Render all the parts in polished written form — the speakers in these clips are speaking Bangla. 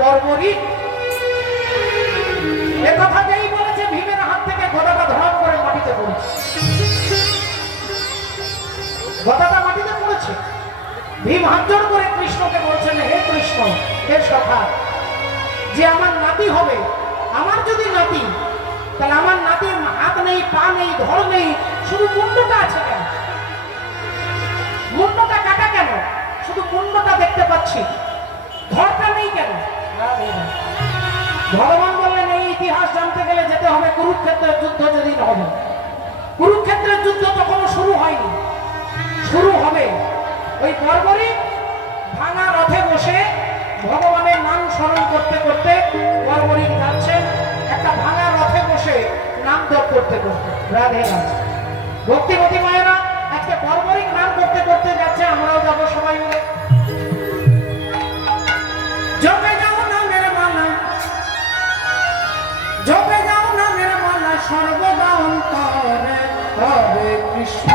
বর্বরী একথা যেই বলেছে ভীমের হাত থেকে গদাটা ধরাম করে মাটিতে পড়েছে। গদাটা মাটিতে পড়েছে। ভীম হাত জোড় করে কৃষ্ণকে বলছেন, হে কৃষ্ণ, হে সখা, যে আমার নাতি হবে, আমার যদি নাতি, তাহলে আমার নাতির হাত নেই, পা নেই, ধর নেই, শুধু মুন্ডটা আছে কেন? মুন্ডটা কাটা কেন? শুধু মুন্ডটা দেখতে পাচ্ছি, ধরটা নেই কেন? ভগবান বললেন, এই ইতিহাস জানতে গেলে যেতে হবে কুরুক্ষেত্রের যুদ্ধ যেদিন হবে। কুরুক্ষেত্রের যুদ্ধ তখনও শুরু হয়নি, শুরু হবে। ওই বর্বরী ভাঙা রথে বসে ভগবানের নাম স্মরণ করতে করতে বর্বরী যাচ্ছেন, একটা ভাঙা রথে বসে নাম জপ করতে করতে। রাধে রাধে। ভক্তিমতী মায়েরা আজকে বর্বরী নাম করতে করতে যাচ্ছে, আমরাও যাবো সবাই মিলে। জপে যাও নামের মালা, জপে যাও নামের মালা, সর্বদা অন্তরে হরে কৃষ্ণ।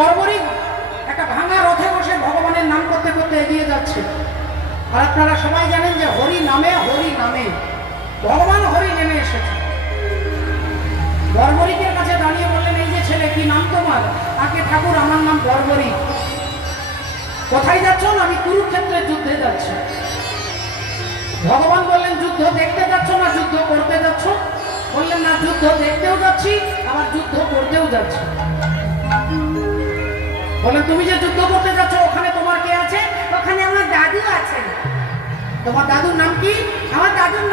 বর্বরী একটা ভাঙা রথে বসে ভগবানের নাম করতে করতে এগিয়ে যাচ্ছে। আর আপনারা সবাই জানেন যে হরি নামে ভগবান হরি নেমে এসেছে। বর্বরীকের কাছে দাঁড়িয়ে বললেন, এই যে ছেলে, কি নাম তোমার? আগে ঠাকুর, আমার নাম বর্বরী। কোথায় যাচ্ছ? আমি কুরুক্ষেত্রের যুদ্ধে যাচ্ছি। ভগবান বললেন, যুদ্ধ দেখতে যাচ্ছ না যুদ্ধ করতে যাচ্ছ? বললেন, না, যুদ্ধ দেখতেও যাচ্ছি, আবার যুদ্ধ করতেও যাচ্ছি। বলেন, তুমি যে যুদ্ধ করতে যাচ্ছ ওখানে তোমার কে আছে? ওখানে আমার দাদু আছে। তোমার দাদুর নাম কি? আমার দাদুর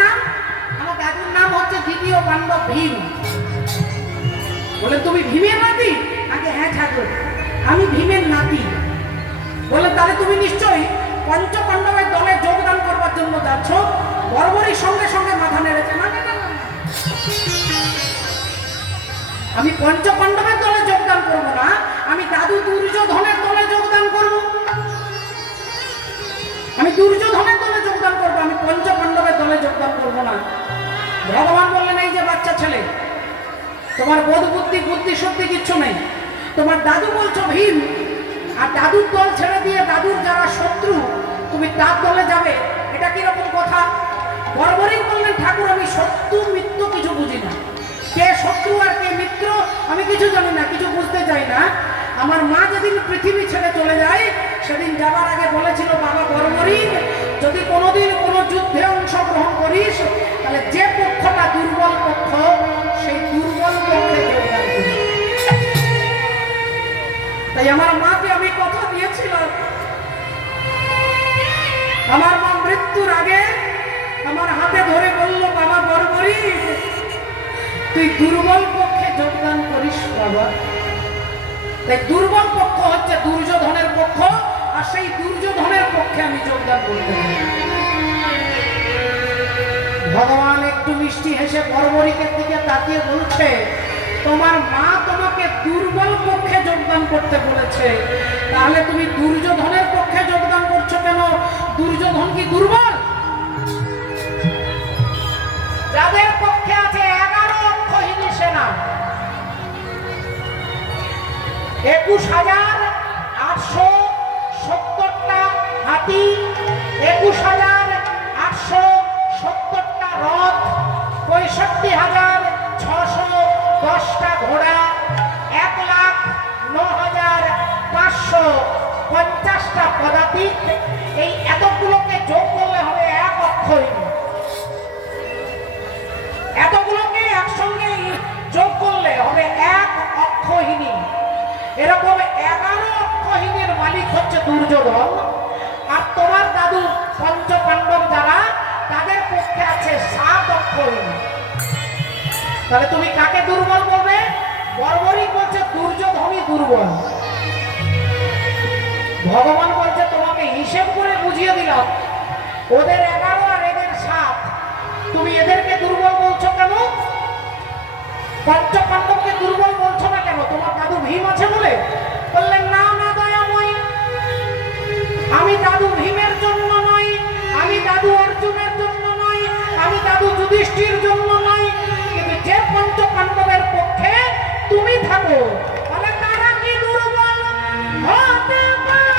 নাম হচ্ছে দ্বিতীয় পাণ্ডব ভীম। বলে, তুমি ভীমের নাতি? আগে হ্যাঁ ঠাকুর, আমি ভীমের নাতি। বলে, তাহলে তুমি নিশ্চয়ই পঞ্চপাণ্ডবের দলে যোগদান করবার জন্য যাচ্ছ। বর্বরীর সঙ্গে সঙ্গে মাথা নেড়েছে, না, আমি পঞ্চপাণ্ডবের দলে যোগদান করব না, আমি দাদু দুর্যোধনের দলে যোগদান করব। আমি দুর্যোধনের দলে যোগদান করব, আমি পঞ্চপাণ্ডবের দলে যোগদান করব না। ভগবান বললেন, এই যে বাচ্চা ছেলে, তোমার বোধ বুদ্ধি শক্তি কিচ্ছু নেই। তোমার দাদু বলছো ভীম, আর দাদুর দল ছেড়ে দিয়ে দাদুর যারা শত্রু তুমি তার দলে যাবে, এটা কিরকম কথা? বর্বরী বললেন, ঠাকুর, আমি শত্রু মিত্র কিছু বুঝি না। কে শত্রু আর কে মিত্র আমি কিছু জানি না, কিছু বুঝতে চাই না। আমার মা যেদিন পৃথিবী ছেড়ে চলে যায়, সেদিন যাবার আগে বলেছিল, বাবা বর্বরী, যদি কোনোদিন কোনো যুদ্ধে অংশগ্রহণ করিস, তাহলে যে পক্ষটা তাই আমার মাকে আমি কথা দিয়েছিলাম, আমার মা মৃত্যুর আগে আমার হাতে ধরে বলল, বাবা বর্বরী, তুই দুর্বল পক্ষে যোগদান করিস বাবা। তাই দুর্বল পক্ষ হচ্ছে দুর্যোধনের পক্ষ, আর সেই দুর্যোধনের পক্ষে আমি যোগদান করতে পারি। ভগবান একটু মিষ্টি হেসে বর্বরীকের দিকে তাকিয়ে বলছে, তোমার মা তোমাকে দুর্বল পক্ষে যোগদান করতে বলেছে, তাহলে তুমি দুর্যোধনের পক্ষে যোগদান করছো কেন? দুর্যোধন কি দুর্বল? যাদের পক্ষে আছে 11 অক্ষহীনী সেনা, 21,870টা হাতি, 21,870টা রথ, 65,610টা ঘোড়া, 1,09,550টা পদাতিক, এই এতগুলোকে যোগ করলে হবে এক অক্ষহীনী। এতগুলোকে একসঙ্গে যোগ করলে হবে এক অক্ষহীনী। এরকম 11 অক্ষহীনের মালিক হচ্ছে দুর্যোধন। আর তোমার দাদু পঞ্চপাণ্ডব যারা, তাদের পক্ষে আছে 7 অক্ষহীনী। তাহলে তুমি কাকে দুর্বল বলবে? বর্বরী বলছে দুর্যোধনই দুর্বল। ভগবান বলছে তোমাকে হিসেব করে বুঝিয়ে দিলাম, ওদের 11 আর এদের 7, তুমি এদেরকে দুর্বল বলছো কেন? পঞ্চপাণ্ডবকে দুর্বল বলছো না কেন? তোমার দাদু ভীম আছে বলে? বললেন না না দয়াময়, আমি দাদু ভীমের জন্য নই, আমি দাদু অর্জুনের জন্য নই, আমি দাদু যুধিষ্ঠির জন্য নই, কিন্তু যে পঞ্চপাণ্ডবের পক্ষে তুমি থাকো, বলে তারা কি দুর্বল হতে পারে?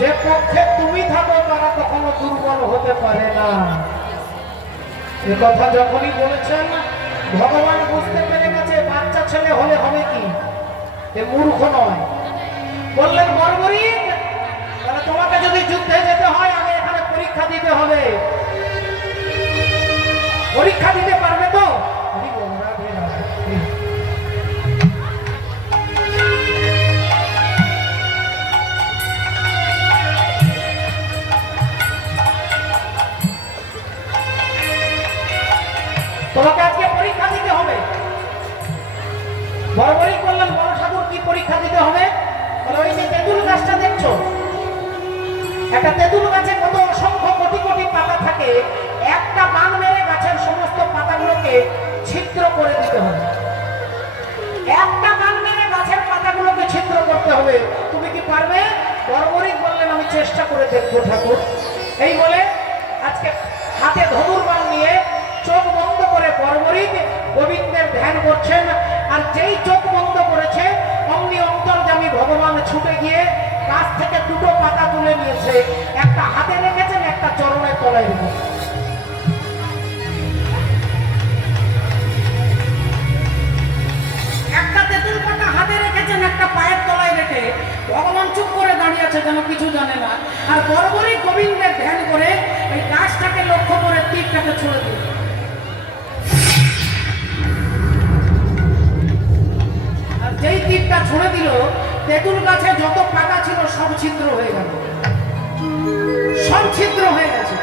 যে পক্ষে তুমি থাকো তারা কখনো দুর্বল হতে পারে না। এ কথা যখনই বলেছেন, ভগবান বুঝতে পেরে গেছে বাচ্চা ছেলে হলে হবে কি, এ মূর্খ নয়। বললেন বর্বরী, তাহলে তোমাকে যদি যুদ্ধে যেতে হয় আগে এখানে পরীক্ষা দিতে হবে। পরীক্ষা দিতে পারবে তো? তোমাকে আজকে পরীক্ষা দিতে হবে। বর্বরী বললেন, বড় ঠাকুর কি পরীক্ষা দিতে হবে? বলে ওই যে তেঁতুল গাছটা দেখছো, একটা তেঁতুল গাছে কত অসংখ্য কোটি কোটি পাতা থাকে, একটা বান মেরে গাছের সমস্ত পাতাগুলোকে ছিদ্র করে দিতে হবে। একটা বান মেরে গাছের পাতাগুলোকে ছিদ্র করতে হবে। তুমি কি পারবে? বর্বরী বললেন, আমি চেষ্টা করে দেখবো ঠাকুর। এই বলে আজকে হাতে ধনুর্বাণ নিয়ে চোখ বন্ধ করে বর্বরী গোবিন্দের ধ্যান করছেন। আর যেই চোখ বন্ধ করেছে, অমনি অন্তর্যামী ভগবান ছুটে গিয়ে গাছ থেকে 2টো পাতা তুলে নিয়েছে, একটা হাতে রেখেছেন, একটা চরণের তলায় রেখেছেন। একটা তেঁতুল পাতা হাতে রেখেছেন, একটা পায়ের তলায় রেখে ভগবান চুপ করে দাঁড়িয়ে আছে, যেন কিছু জানে না। আর বর্বরী গোবিন্দের ধ্যান করে ওই গাছটাকে লক্ষ্য করে তীরটাকে ছুঁড়ে দিল। আর যেই তীরটা ছুঁড়ে দিল, তেঁতুল গাছে যত পাতা ছিল সব ছিদ্র হয়ে গেল, সব ছিদ্র হয়ে গেছে।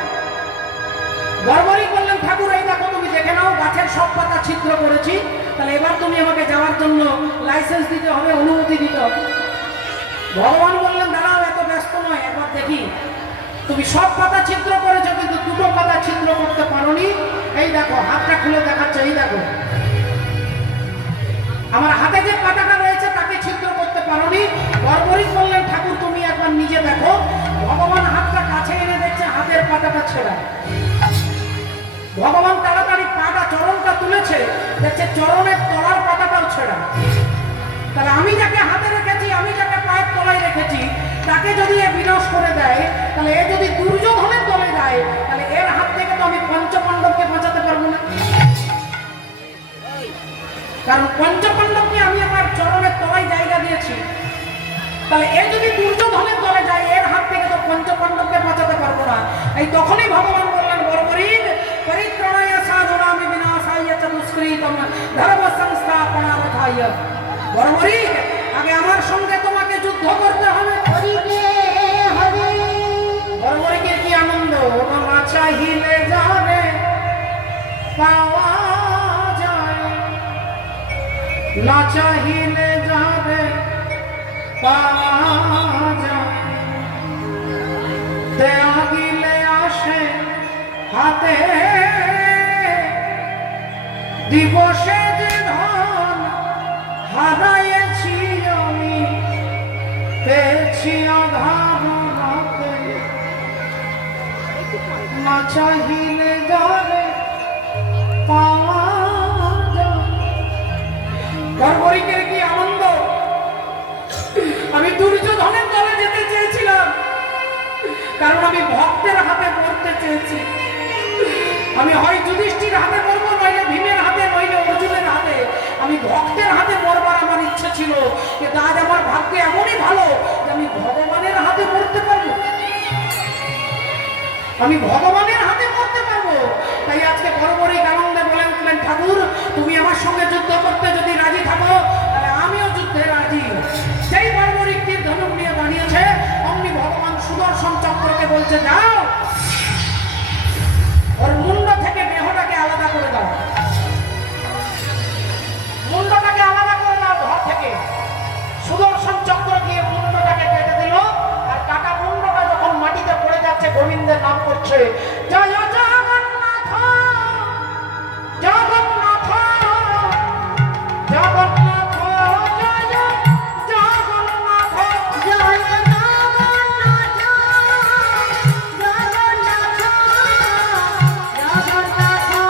বর্বরী বললেন, ঠাকুর এই দেখো, তুমি দেখে নাও, গাছের সব পাতা ছিদ্র করেছি, তাহলে এবার তুমি আমাকে যাওয়ার জন্য লাইসেন্স দিতে হবে, অনুমতি দিতে হবে। ভগবান বললেন দাঁড়াও, এত ব্যস্ত নয়, একবার দেখি। তুমি সব পাতা ছিদ্র করেছো কিন্তু দুটো পাতা ছিদ্র করতে পারোনি। এই দেখো, হাতটা খুলে দেখাচ্ছে, এই দেখো আমার হাতে যে পাতাটা রয়েছে তাকে ছিদ্র করতে পারোনি। বর্বরিক বললেন ঠাকুর তুমি একবার নিজে দেখো। ভগবান হাতটা কাছে এনে দেখছে হাতের পাতাটা ছেঁড়া। ভগবান তাড়াতাড়ি পাটা চরণটা তুলেছে, দেখছে চরণের তলার পাতাটাও ছেঁড়া। তাহলে আমি যাকে হাতে রেখেছি, আমি যাকে পায়ের তলায় রেখেছি, তাকে যদি এ বিনাশ করে দেয়, তাহলে এ যদি দুর্যোধনের তলে যায়, তাহলে এর হাত থেকে তো আমি পঞ্চপাণ্ডবকে বাঁচাতে পারবো না। কারণ পঞ্চপাণ্ডবকে আমি আমার চরণের তলায় জায়গা দিয়েছি। তাহলে এ যদি দুর্যোধনের তলে যায়, এর হাত থেকে তো পঞ্চপাণ্ডবকে বাঁচাতে পারবো না। এই তখনই ভগবান বললেন বর্বরিক পরিত্রাণায় সাধুনাম বিনাশায় চ দুষ্কৃতম ধর্ম সংস্থাপনার্থায়। বর্বরিক আগে আমার সঙ্গে তোমাকে যুদ্ধ করতে হবে। বর্বরিকের কি আনন্দ, না চাহিলে যাবে পাওয়া যায়, না চাহিলে যাবে পাওয়া যায়, দেয়া গিলে আসে হাতে, দিবসে যে ধন হারাইছি আমি পেয়েছি আধার রাতে, না চাহিলে যাবে পাওয়া যায়। বর্বরিকের কি আনন্দ, আমি দুর্যোধনের দলে যেতে চেয়েছিলাম, কারণ আমি ভক্তের হাতে মরতে চেয়েছি। আমি হয় যুধিষ্ঠির হাতে মরবো, নইলে ভীমের হাতে, নইলে অর্জুনের হাতে। আমি ভক্তের হাতে মরবার আমার ইচ্ছে ছিল, কিন্তু আজ আমার ভাগ্য এমনই ভালো যে আমি ভগবানের হাতে মরতে পারবো। আমি ভগবানের হাতে মরতে পারবো। তাই আজকে বর্বরিক আনন্দে বলে উঠলেন ঠাকুর তুমি আমার সঙ্গে যুদ্ধ করতে যদি রাজি থাকো, তাহলে আমিও যুদ্ধে রাজি। সেই বর্বরিক তীর ধনুক নিয়ে দাঁড়িয়েছে, অমনি ভগবান সুদর্শন চক্রকে বলছে যাও, ওর মুন্ড থেকে দেহটাকে আলাদা করে দাও, মুন্ডটাকে আলাদা করে দাও ঘর থেকে। সুদর্শন চক্র দিয়ে মুন্ডটাকে কেটে দিল। আর কাটা মুন্ডটা যখন মাটিতে পড়ে যাচ্ছে, গোবিন্দের নাম করছে জয় জগন্নাথ জগন্নাথ জগন্নাথ জয় জগন্নাথ জয় জগন্নাথ জগন্নাথ জগন্নাথ জয়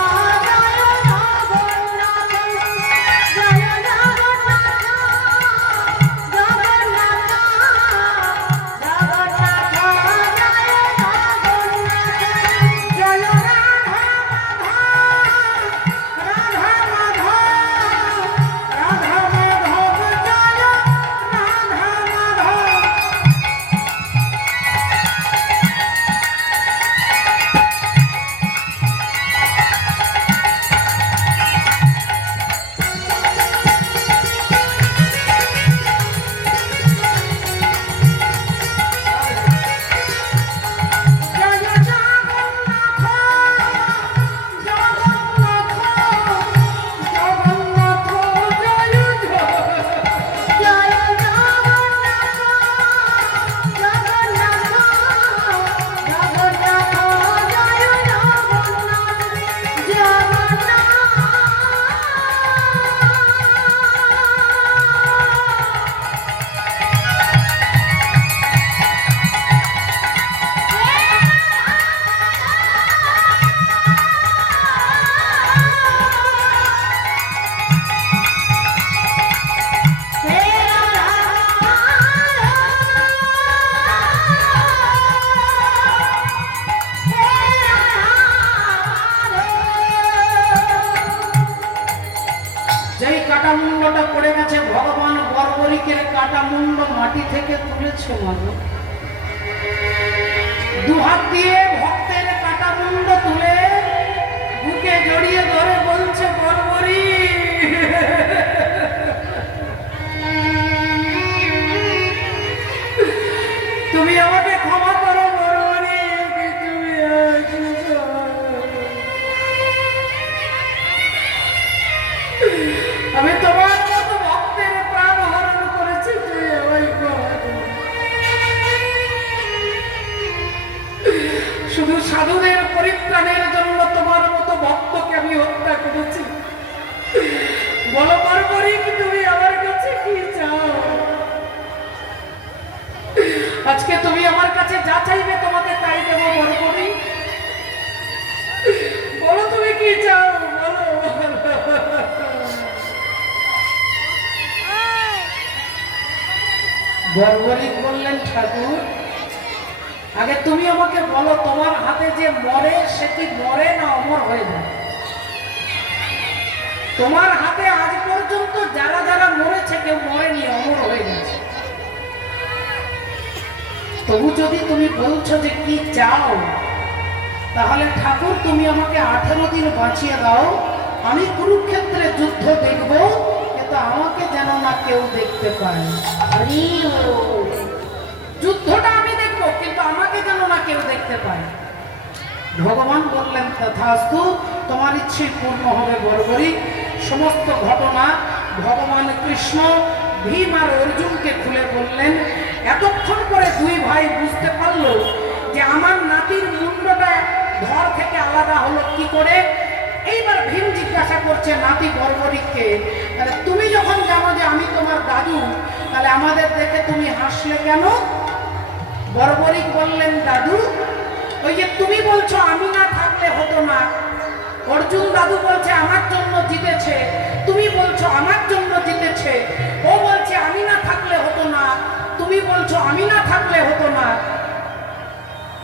মাটি থেকে তুলেছে মাগো। দুহাত দিয়ে ভক্তের কাটা মুন্ড তুলে বুকে জড়িয়ে ধরে বলছে বর্বরী, তুমি আমাকে ক্ষমা করো বর্বরী, তুমি শুধু সাধুদের পরিত্রাণের জন্য তোমার মতো ভক্তকে আমি হত্যা করেছি। বলো বর্বরিক, তুমি আমার কাছে কি চাও? আজকে তুমি আমার কাছে যা চাইবে তোমাকে তাই দেবো বর্বরিক। বলো তুমি কি চাও, বলো। বর্বরিক বললেন, ঠাকুর আগে তুমি আমাকে বলো, তোমার হাতে যে মরে সে কি মরে না অমর হয়ে যায়? তোমার হাতে আজ পর্যন্ত যারা যারা মরেছে কেউ মরেনি, অমর হয়ে গেছে। তবু যদি তুমি বলছো যে কি চাও, তাহলে ঠাকুর তুমি আমাকে 18 দিন বাঁচিয়ে দাও, আমি কুরুক্ষেত্রে যুদ্ধ দেখব, কিন্তু আমাকে যেন না কেউ দেখতে পায়। যুদ্ধটা আমি দেখবো, কিন্তু আমাকে যেন না কেউ দেখতে পায়। ভগবান বললেন, তথাস্তু, তোমার ইচ্ছে পূর্ণ হবে বর্বরিক। সমস্ত ঘটনা ভগবান কৃষ্ণ ভীম আর অর্জুনকে খুলে বললেন। এতক্ষণ পরে দুই ভাই বুঝতে পারলো যে আমার নাতির মুন্ডটা ধর থেকে আলাদা হলো কি করে। এইবার ভীম জিজ্ঞাসা করছে নাতি বর্বরিককে, তাহলে তুমি যখন জানো যে আমি তোমার দাদু, তাহলে আমাদের দেখে তুমি হাসলে কেন? বর্বরিক বললেন, দাদু ওই যে তুমি বলছো আমি না থাকলে হতো না, অর্জুন দাদু বলছে আমার জন্য জিতেছে, তুমি বলছো আমার জন্য জিতেছে, ও বলছে আমি না থাকলে হতো না, তুমি বলছো আমি না থাকলে হতো না।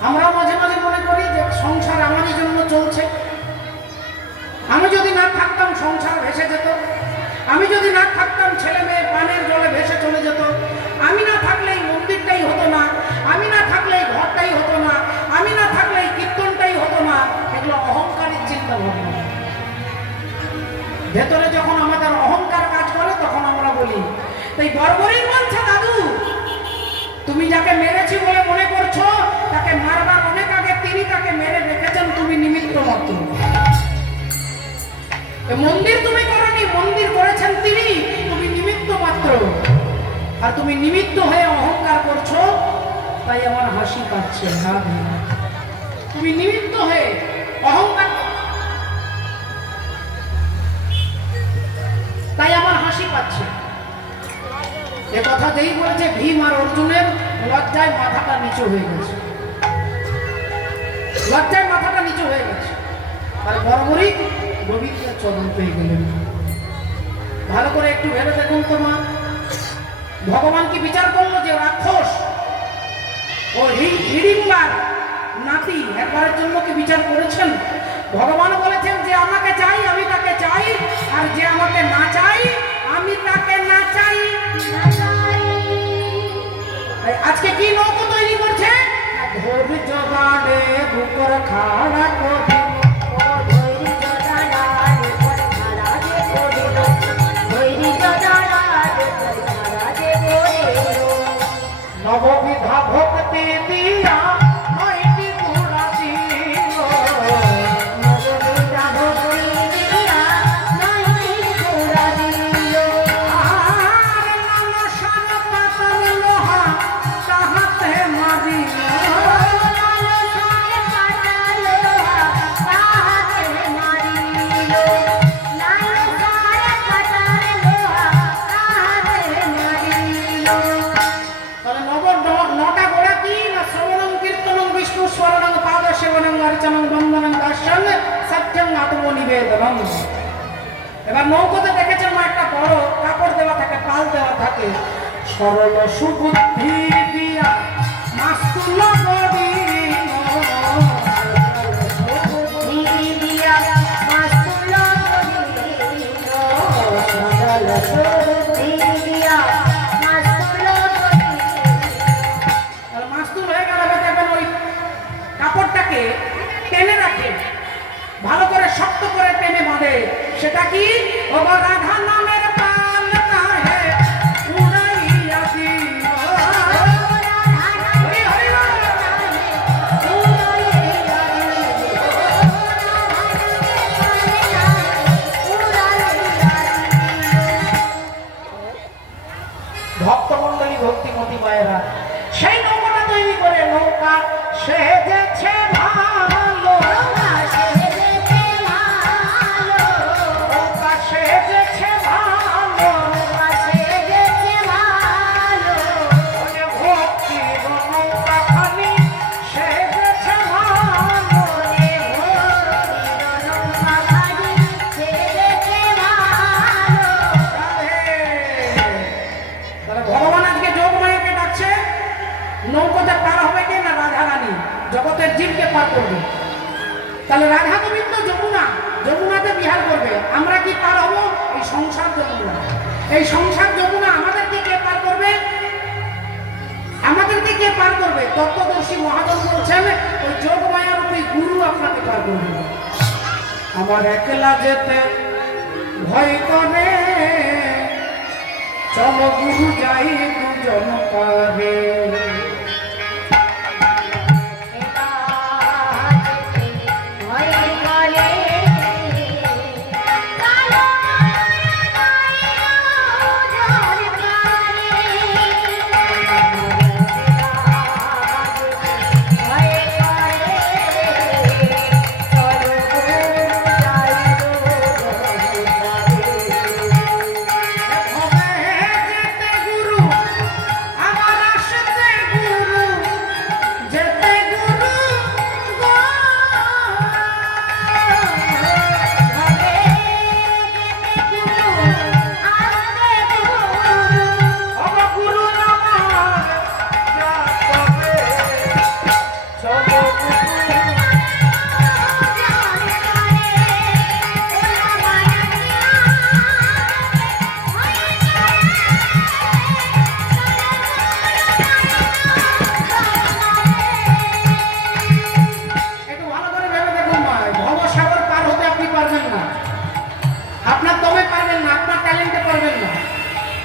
আমরা মাঝে মাঝে মনে করি যে সংসার আমারই জন্য চলছে। আমি যদি না থাকতাম সংসার ভেসে যেত, আমি যদি না থাকতাম ছেলে মেয়ে পানের জলে ভেসে চলে যেত, আমি না থাকলে এই মন্দিরটাই হতো না, আমি না থাকলে এই ঘরটাই হতো না, আমি না থাকলে এই কীর্তনটাই হতো না। এগুলো অহংকারের চিন্তা ভাবনা। ভেতরে যখন আমাদের অহংকার কাজ করে তখন আমরা বলি। তাই বর্বরিক বলছে, দাদু তুমি যাকে মেরেছি বলে মনে করছো, তাকে মারবার অনেক আগে তিনি তাকে মেরে রেখেছেন, তুমি নিমিত্ত মাত্র। মন্দির তুমি করনি, মন্দির করেছেন তিনি, তুমি নিমিত্ত মাত্র। আর তুমি নিমিত্ত হয়ে অহংকার করছো, তাই আমার হাসি পাচ্ছে। তুমি নিমিত্ত হয়ে অহংকার, তাই আমার হাসি পাচ্ছে। এ কথা যেই বলেছে ভীম আর অর্জুনের লজ্জায় মাথাটা নিচু হয়ে গেছে, লজ্জায় মাথাটা নিচু হয়ে গেছে। আর বর্বরিক গোবিন্দের চরণ পেয়ে গেলেন। ভালো করে একটু ভেবে দেখুন তো মা, ভগবান কি বিচার করলো যে রাক্ষস ও হিড়িম্বার নাতি একবারের জন্য কি বিচার করেছেন? ভগবান বলেছেন যে আমাকে চাই আমি তাকে চাই, আর যে আমাকে না চাই আমি তাকে না চাই। আজকে কি নৌকো তৈরি করছে? ধৈর্য বাড়ে বুকর খাড়া করি, নববিধা ভক্তি দিয়া নয়টি গুণা দিল, নববিধা ভক্তি দিয়া নয়টি গুণা দিল। আর নমস্কার পাতল লোহা তাহাতে মারিল, এবার নৌকোতে দেখেছেন মা একটা বড় কাপড় দেওয়া থাকে, পাল দেওয়া থাকে। সরল সুবুদ্ধি দিয়া মাস্তুল মাস্তুল হয়ে গেল, দেখবেন ওই কাপড়টাকে টেনে রাখে, ভালো করে শক্ত করে টেনে বাঁধে। সেটা কি? ও রাধা নামের পাল নাহে উড়াইয়া দিল, ভক্তমণ্ডলী ভক্তিমতী মায়েরা সেই নৌকাটা তৈরি করে নৌকা সেজেছে ভাই। জগতের জীবকে পার করবে। তাহলে রাধা গোবিন্দ যমুনা, যমুনাতে বিহার করবে, আমরা কি পার হব? এই সংসার যমুনা, এই সংসার যমুনা আমাদেরকে কে পার করবে? আমাদেরকে কে পার করবে? তত্ত্বদর্শী মহাজন বলছেন ওই যোগমায়ারূপী গুরু আপনাকে পার করবে। আমার একলা যেতে ভয় করে, চলো গুরু যাই দুজন পারে।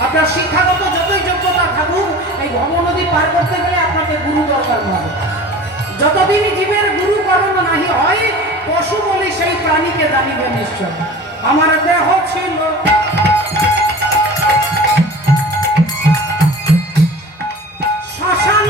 আপনার শিক্ষাগত যতই যোগ্যতা থাকুক, এই ভবনদী পার করতে গেলে আপনাকে গুরু দরকার হবে। যতদিন জীবের গুরু কর্ম নাহি হয়, পশু বলি সেই প্রাণীকে জানিবে নিশ্চয়। আমার দেহ ছিল শ্মশান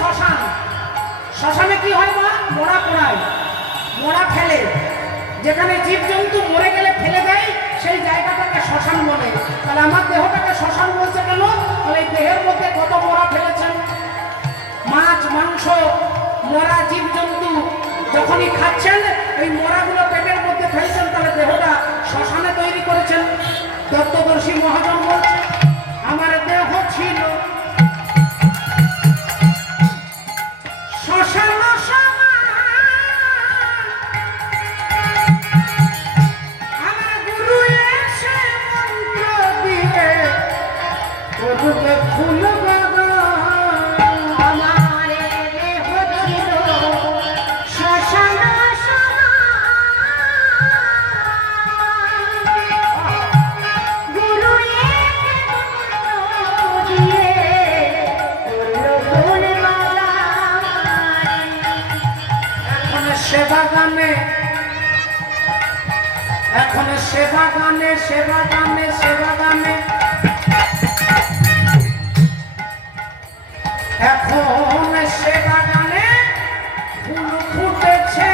সমান, শ্মশানে কি হয় মা? মোড়া পোড়ায়, মোড়া ফেলে, যেখানে জীবজন্তু মরে গেলে ফেলে দেয় সেই জায়গাটাকে শ্মশান বলে। তাহলে আমার দেহটাকে শ্মশান বলছে কেন? তাহলে এই দেহের মধ্যে কত মোড়া ফেলেছেন, মাছ মাংস মরা জীবজন্তু যখনই খাচ্ছেন এই মোড়াগুলো পেটের মধ্যে ফেলছেন, তাহলে দেহটা শ্মশানে তৈরি করেছেন। তত্ত্বদর্শী মহাজন বলছে আমার দেহ ছিল শ্মশান সমান, আমার গুরু এসে মন্ত্র দিয়ে করবে ফুল বাগান। আমার দেহ ছিল শ্মশান সমান, গুরু এসে মন্ত্র দিয়ে করবে ফুল বাগান। সেবা গানে, এখন সেবা গানে, সেবা গানে, সেবা গানে, এখন সেবা গানে ফুল ফুটেছে।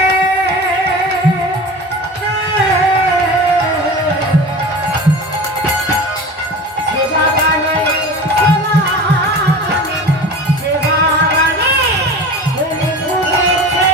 সেবা গানে, সেবা গানে, সেবা গানে ফুল ফুটেছে।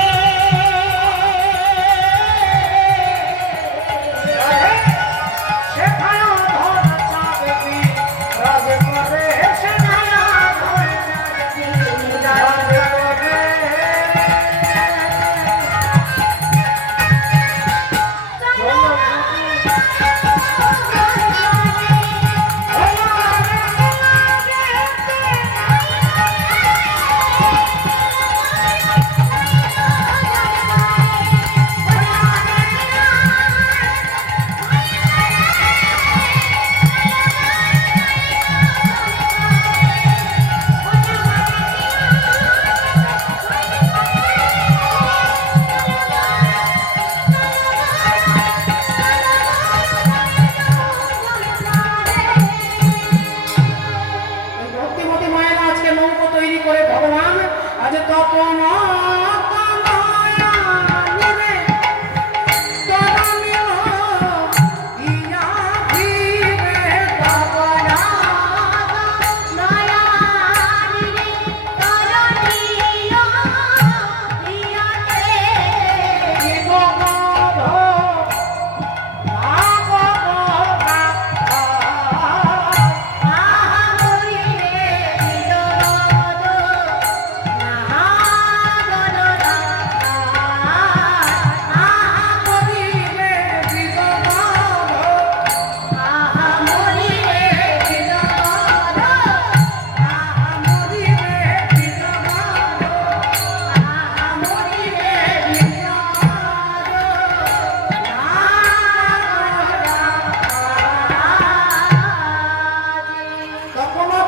তপন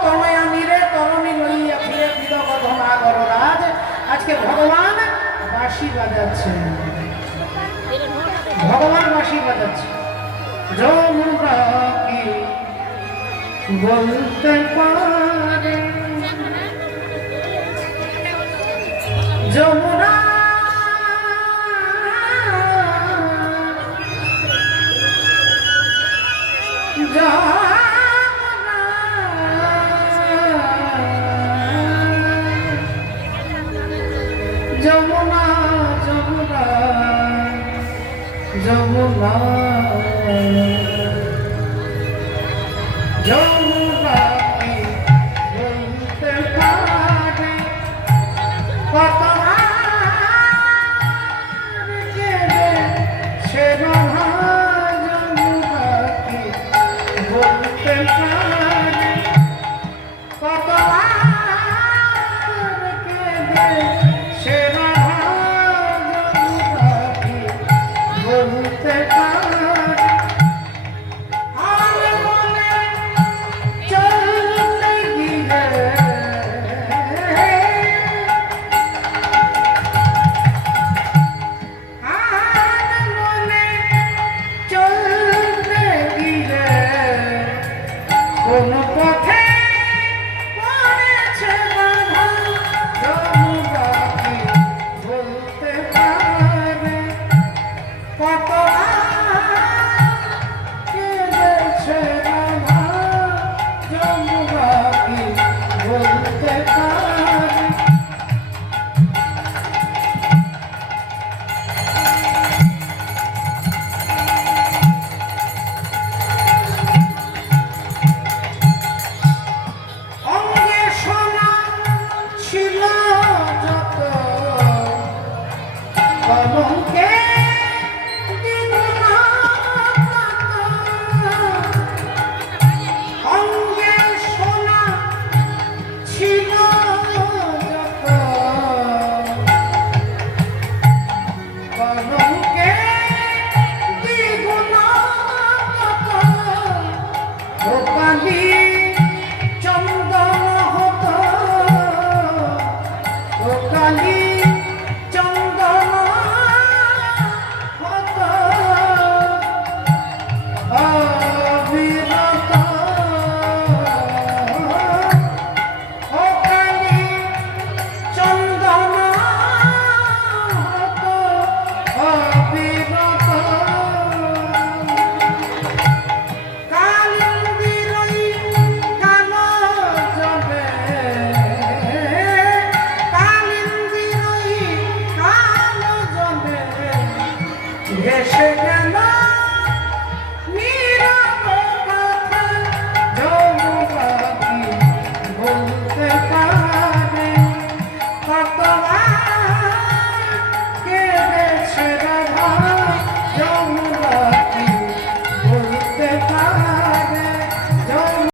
তনয়ানি রে তরণী ইয়া ফিরে তপনা আজকে ভগবান বাঁশি বাজাচ্ছেন, ভগবান বাঁশি বাজাচ্ছে। যমুনা কি বলতে পারে, যমুনা যমুনা যমুনা যমুনা যমুনা